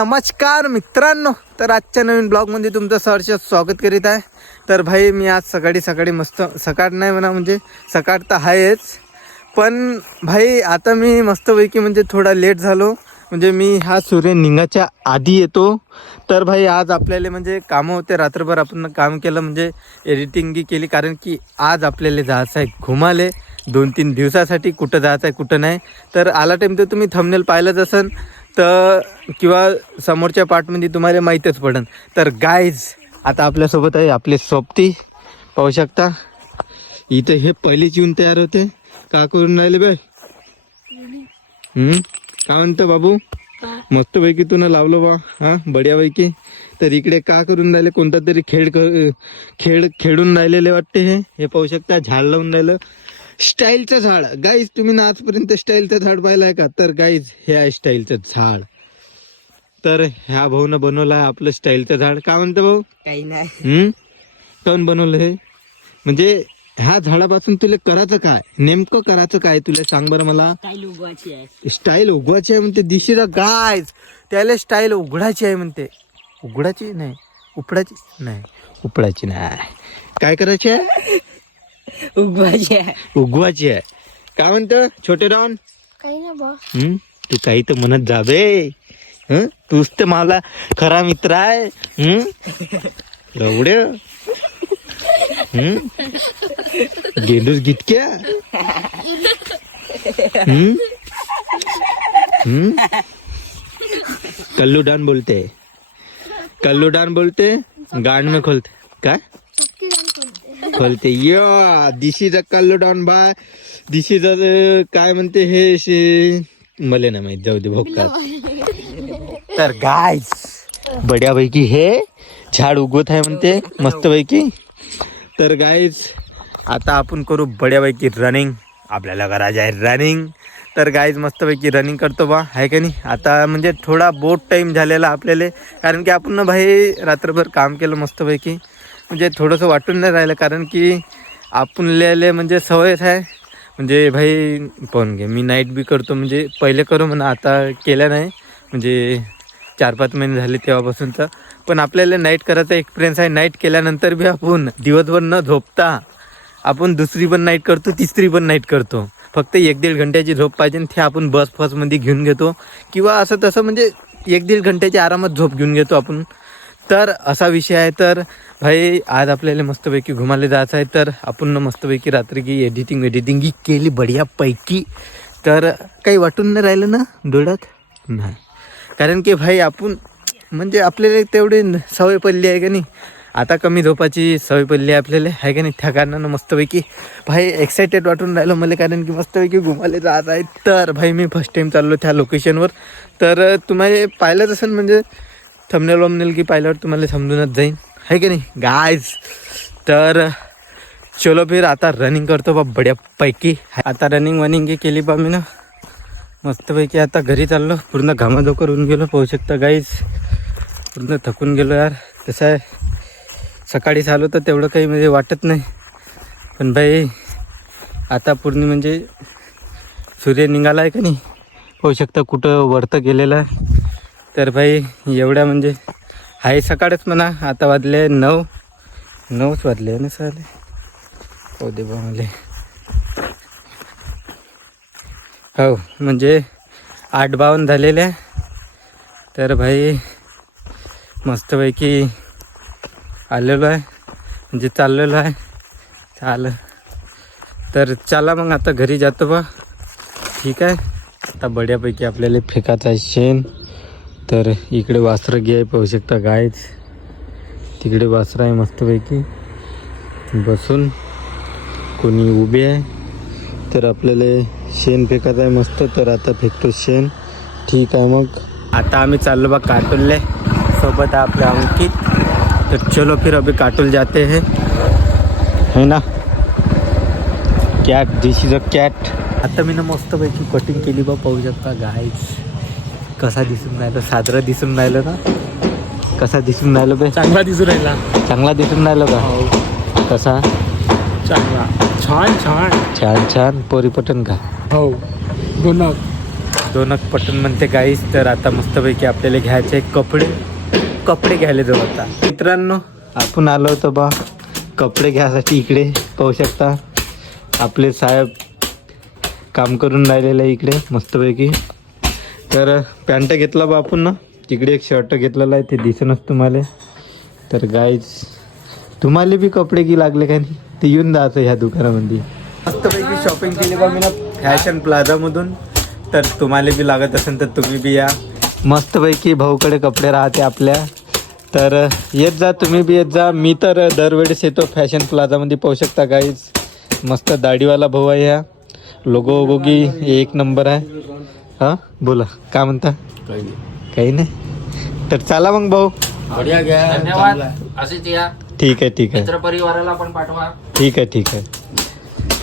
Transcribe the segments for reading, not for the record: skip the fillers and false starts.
नमस्कार मित्रांनो, तर आजच्या नवीन ब्लॉगमध्ये तुमचं सहर्ष स्वागत करीत आहे. तर भाई मी आज सकाळी मस्त सकाळ नाही म्हणा, म्हणजे सकाळ तर आहेच, पण भाई आता मी मस्तपैकी म्हणजे थोडा लेट झालो. म्हणजे मी हा सूर्य निघायच्या आधी येतो. तर भाई आज आपल्याला म्हणजे कामं होते, रात्रभर आपण काम केलं, म्हणजे एडिटिंग केली, कारण की आज आपल्याला जायचं आहे घुमाले 2-3 दिवसासाठी. कुठं जायचं आहे कुठं नाही, तर आला टाईम तर तुम्ही थंबनेल पाहिलंच असेल तर, किंवा समोरच्या पार्टमध्ये तुम्हाला माहीतच पडेल. तर गाईज आता आपल्यासोबत आहे आपले सोबती, पाहू शकता इथं हे पहिलेच येऊन तयार होते. का करून राहिले बाय? काय म्हणतं बाबू? मस्तपैकी तुला लावलं बा, हा बढियापैकी. तर इकडे का करून राहिले? कोणता तरी खेळ खेळून राहिलेले वाटते. हे पाहू शकता, झाड लावून राहिलं, स्टाईलचं झाड. गाईज तुम्ही ना आजपर्यंत स्टाईलचं झाड पाहिलं आहे का? तर गाईज हे आहे स्टाईलचं झाड. तर ह्या भाऊनं बनवलं आहे आपलं स्टाईलचं झाड. का म्हणतं भाऊ? काही नाही. कोण बनवलं हे? म्हणजे ह्या झाडापासून तुला करायचं काय, नेमकं करायचं काय तुला सांग बरं मला. स्टाईल उगवायची आहे. स्टाईल उगवायची आहे म्हणते. दिशीला गायज त्याला स्टाईल उघडायची आहे म्हणते. उघडायची नाही, उपडायची नाही, उपडायची नाही, काय करायची आहे? उगवायची आहे. उगवायची आहे. काय म्हणतं छोटे डॉन? काही ना बा. तू काही तर म्हणत जा बे. तूच तर मला खरा मित्र आहे. एवढे गेंडूस गीतक्या. कल्लू डॉन बोलते, कल्लू डॉन बोलते, गांड में खोलते. काय खोलते? या दिस इज अ कल्लू डॉन बाय. दिस इज अ काय म्हणते हे मले ना माहित, जाऊ दे भोकात. तर गाईज बढ्यापैकी हे झाड उगवत आहे म्हणते मस्तपैकी. तर गाईज आता आपण करू बढ्यापैकी रनिंग. आपल्याला करायचं आहे रनिंग. तर गाईज मस्तपैकी रनिंग करतो बा, आहे का नाही. आता म्हणजे थोडा बोट टाईम झालेला आपल्याला, कारण की आपण ना भाई रात्रभर काम केलं मस्तपैकी. म्हणजे थोडंसं वाटून नाही राहिलं, कारण की आपण लिहिले म्हणजे सवयच आहे. म्हणजे भाई पाहून घे, मी नाईट बी करतो, म्हणजे पहिले करू म्हणा, आता केलं नाही, म्हणजे 4-5 महिने झाले तेव्हापासूनचा. पण आपल्याला नाईट करायचा एक्सपिरियन्स आहे. नाईट केल्यानंतर बी आपण दिवसभर न झोपता आपण दुसरी पण नाईट करतो, तिसरी पण नाईट करतो. फक्त 1-1.5 घंट्याची झोप पाहिजे, ते आपण बसमध्ये घेऊन घेतो, किंवा असं तसं म्हणजे 1-1.5 घंट्याची आरामात झोप घेऊन घेतो आपण. तर असा विषय आहे. तर भाई आज आपल्याला मस्तपैकी घुमाले जायचं आहे. तर आपण मस्तपैकी रात्री की एडिटिंग केली बढियापैकी. तर काही वाटून नाही राहिलं ना डोळ्यात? नाही, कारण की भाई आपण म्हणजे आपल्याला तेवढी सवय पडली आहे का नाही. आता कमी झोपाची सवय पडली आहे आपल्याला, आहे का नाही. त्या कारणानं मस्तपैकी भाई एक्सायटेड वाटून राहिलं मला, कारण की मस्तपैकी घुमाले जात आहे. तर भाई मी फर्स्ट टाईम चाललो त्या लोकेशनवर. तर तुम्हाला पाहिलंच असेल, म्हणजे थंबनेल की पाहिल्यावर तुम्हाला समजूनच जाईल, आहे की नाही गाईज. तर चलो फिर आता रनिंग करतो बा बढ्यापैकी. आता रनिंग केली बा मी ना मस्तपैकी. आता घरी चाललो, पूर्ण घामाझोकर होऊन गेलो, पाहू शकता गाईज. पूर्ण थकून गेलो यार. कसं आहे, सकाळी चालू तर तेवढं काही म्हणजे वाटत नाही, पण भाई आता पूर्ण म्हणजे सूर्य निघाला आहे का नाही, पाहू शकता कुठं वरतं गेलेलं आहे. तर भाई एवढ्या म्हणजे आहे सकाळच म्हणा. आता वाजले 9च वाजले ना साले. हो दे बा मला, हो म्हणजे 8:52 झालेले आहे. तर भाई मस्तपैकी आलेलो आहे, म्हणजे चाललेलो आहे. तर चला मग आता घरी जातो बा, ठीक आहे. आता बढ्यापैकी आपल्याला फेकायचं आहे शेण. तर इकडे वासरं घे, पाहू शकता गायच, तिकडे वासरं आहे मस्तपैकी बसून, कोणी उभे आहे. तर आपल्याला शेण फेकायचं आहे मस्त. तर आता फेकतो शेण, ठीक आहे. मग आता आम्ही चाललो बा काटोलले, सोबत आहे आपल्या अंकित. तर चलो फिर अभी काटोल जाते हैं, है ना. Cat, this is a cat. आता मी ना मस्तपैकी कटिंग केली बा, पाहू शकता गाईज. कसा दिसून राहिलं, साजरा दिसून राहिलं ना. कसा दिसून राहिलं बे? चांगला दिसून राहिला. चांगला दिसून राहिलं का? कसा? चांगला, छान छान छान छान. पोरी पटन का? हो, दोन दोनक पटन म्हणते गाईस. तर आता मस्तपैकी आपल्याला घ्यायचे कपडे घ्यायला जाऊ आता. मित्रांनो आपण आलो होतो बा कपडे घ्यायसाठी. इकडे पाहू शकता आपले साहेब काम करून राहिलेलं आहे इकडे मस्तपैकी. तर पॅन्ट घेतला बा आपण ना. तिकडे एक शर्ट घेतलेला आहे ते दिसेनच तुम्हाला. तर गाईज तुम्हाला बी कपडे की लागले काय नाही ते येऊन जायचं ह्या दुकानामध्ये. मस्तपैकी शॉपिंग केली बा मी ना फॅशन प्लाझामधून. तर तुम्हाला बी लागत असेल तर तुम्ही बी या. मस्तपैकी भाऊकडे कपडे राहते आपल्या. तर येत जा तुम्ही बी येत जा. मी तर दरवेळेस येतो फॅशन प्लाझामध्ये. पाहू शकता गाईज मस्त दाढीवाला भाऊ आहे. ह्या लोगो वगोगी एक नंबर आहे. हां बोला काय म्हणता. काही नाही तर चला मग भाऊ. बढिया घ्या. धन्यवाद. असेच या. ठीक आहे ठीक आहे मित्र परिवाराला पण पाठवा. ठीक आहे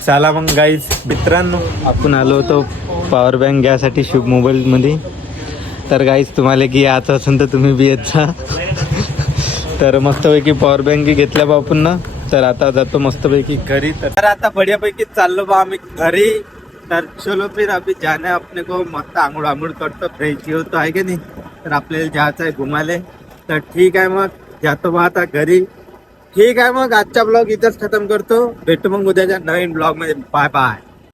चला मग गाईज. मित्रांनो आपण आलो होतो पॉवर बँक घ्यायसाठी शुभ मोबाईलमध्ये. तर गाईज तुम्हाला की यायचं असेल तर तुम्ही बी येत जा. तर मस्तपैकी पॉवर बँक घेतल्या बा आपण ना. तर आता जातो मस्तपैकी घरी. तर आता बढियापैकी चाललो बा आम्ही घरी. तर चलो फिर अभी जाना है अपने को. मस्त आंघोळ करतो फ्रेश होतो आहे की नाही. तर आपल्याला जायचं आहे घुमाले. तर ठीक आहे मग जातो बा आता घरी. ठीक आहे मग आजचा ब्लॉग इथंच खतम करतो. भेटू मग उद्याच्या नवीन ब्लॉग मध्ये. Bye bye.